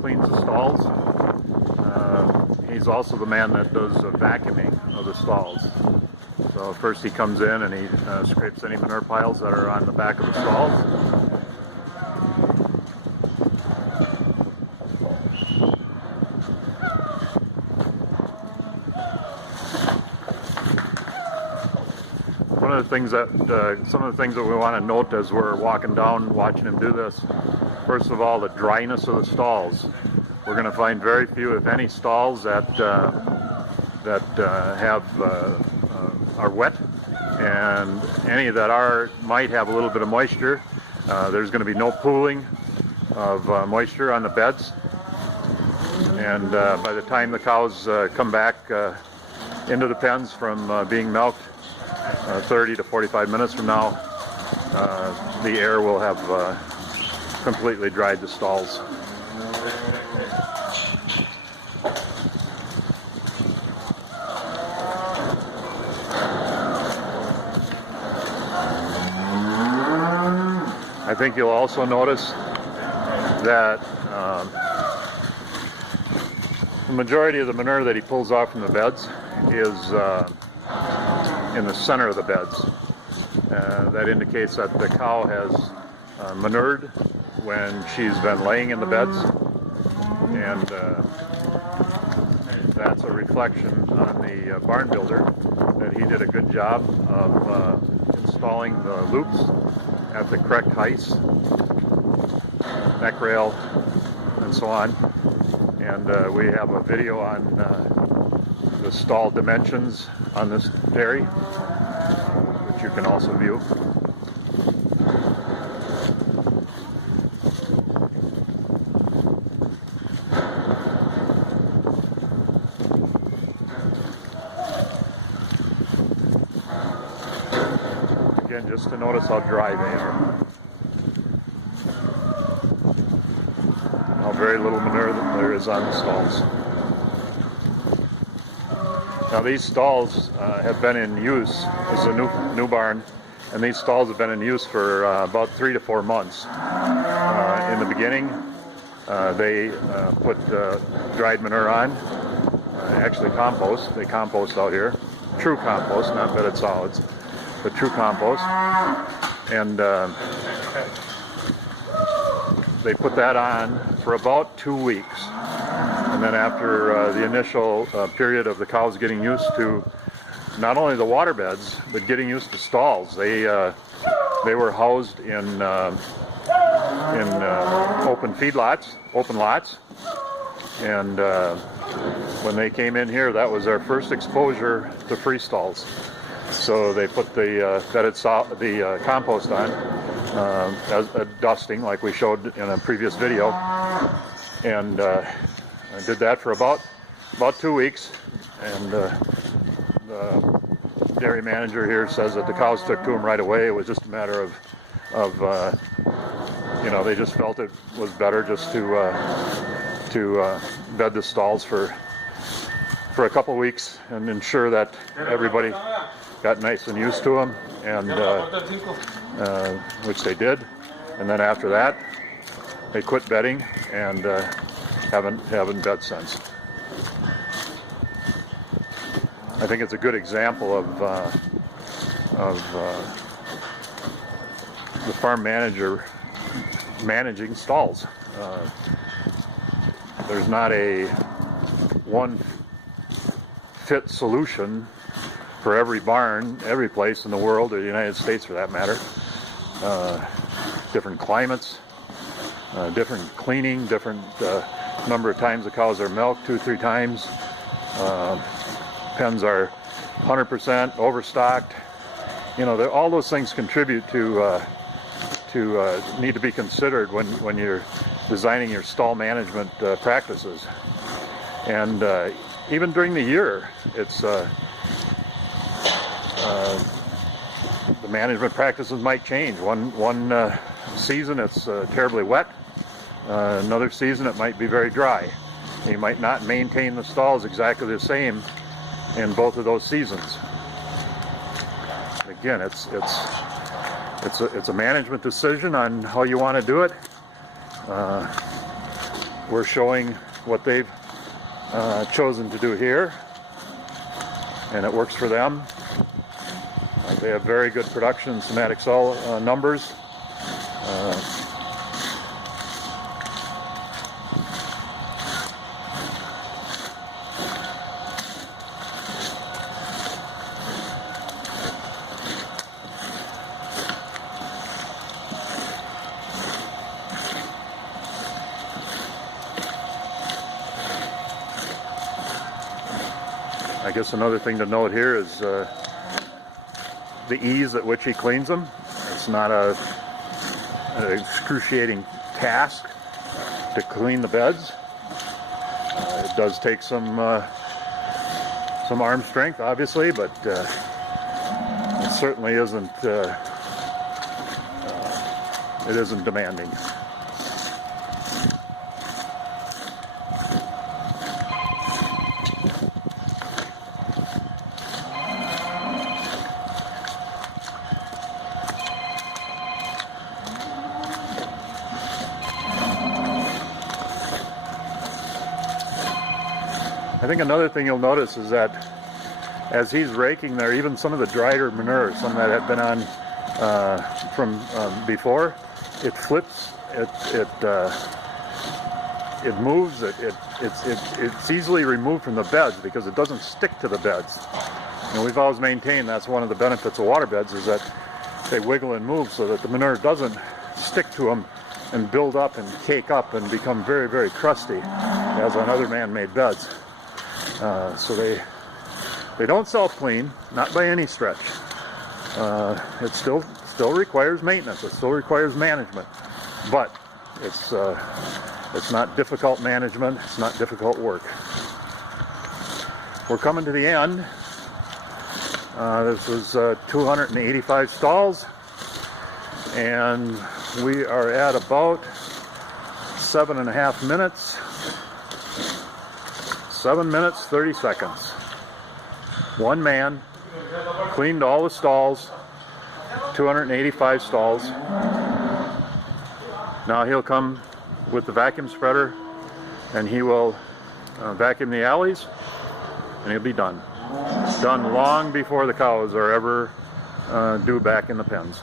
cleans the stalls. He's also the man that does vacuuming of the stalls. So first he comes in and he scrapes any manure piles that are on the back of the stalls. One of the things that, some of the things that we want to note as we're walking down, watching him do this, first of all, the dryness of the stalls. We're going to find very few, if any, stalls that are wet, and any that might have a little bit of moisture. There's going to be no pooling of moisture on the beds, and by the time the cows come back into the pens from being milked, 30 to 45 minutes from now, the air will have completely dried the stalls. I think you'll also notice that the majority of the manure that he pulls off from the beds is in the center of the beds. That indicates that the cow has manured when she's been laying in the beds, and that's a reflection on the barn builder, that he did a good job of installing the loops at the correct heights, neck rail, and so on. And we have a video on the stall dimensions on this dairy, which you can also view. Again, just to notice how dry they are. How very little manure that there is on the stalls. Now these stalls have been in use. This is a new barn, and these stalls have been in use for about 3 to 4 months. In the beginning, they put dried manure on, actually compost. They compost out here. True compost, not bedded solids, but true compost. And they put that on for about 2 weeks. And then after the initial period of the cows getting used to not only the water beds, but getting used to stalls, they were housed in open feedlots, open lots. And when they came in here, that was their first exposure to free stalls. So they put the compost on as a dusting, like we showed in a previous video, and I did that for about 2 weeks. And the dairy manager here says that the cows took to him right away. It was just a matter of you know, they just felt it was better just to bed the stalls for a couple weeks and ensure that everybody got nice and used to them, and which they did. And then after that, they quit bedding and haven't bed since. I think it's a good example of the farm manager managing stalls. There's not a one fit solution for every barn, every place in the world, or the United States for that matter. Different climates, different cleaning, different number of times the cows are milked, 2-3 times. Pens are 100% overstocked. You know, all those things contribute to need to be considered when you're designing your stall management practices. And even during the year, it's the management practices might change. One season it's terribly wet. Another season it might be very dry. You might not maintain the stalls exactly the same in both of those seasons. Again, it's a management decision on how you want to do it. we're showing what they've chosen to do here, and it works for them. They have very good production, somatic cell numbers. I guess another thing to note here is the ease at which he cleans them. It's not an excruciating task to clean the beds. It does take some arm strength, obviously, but it certainly isn't it isn't demanding. I think another thing you'll notice is that as he's raking there, even some of the drier manure, some that had been on from before, it flips, it moves, it's easily removed from the beds because it doesn't stick to the beds. And we've always maintained that's one of the benefits of water beds, is that they wiggle and move so that the manure doesn't stick to them and build up and cake up and become very, very crusty as on other man-made beds. So they don't self-clean, not by any stretch. It still requires maintenance. It still requires management, but it's not difficult management. It's not difficult work. We're coming to the end. This was 285 stalls, and we are at about 7.5 minutes. 7 minutes, 30 seconds. One man cleaned all the stalls, 285 stalls. Now he'll come with the vacuum spreader and he will vacuum the alleys, and he'll be done. Done long before the cows are ever due back in the pens.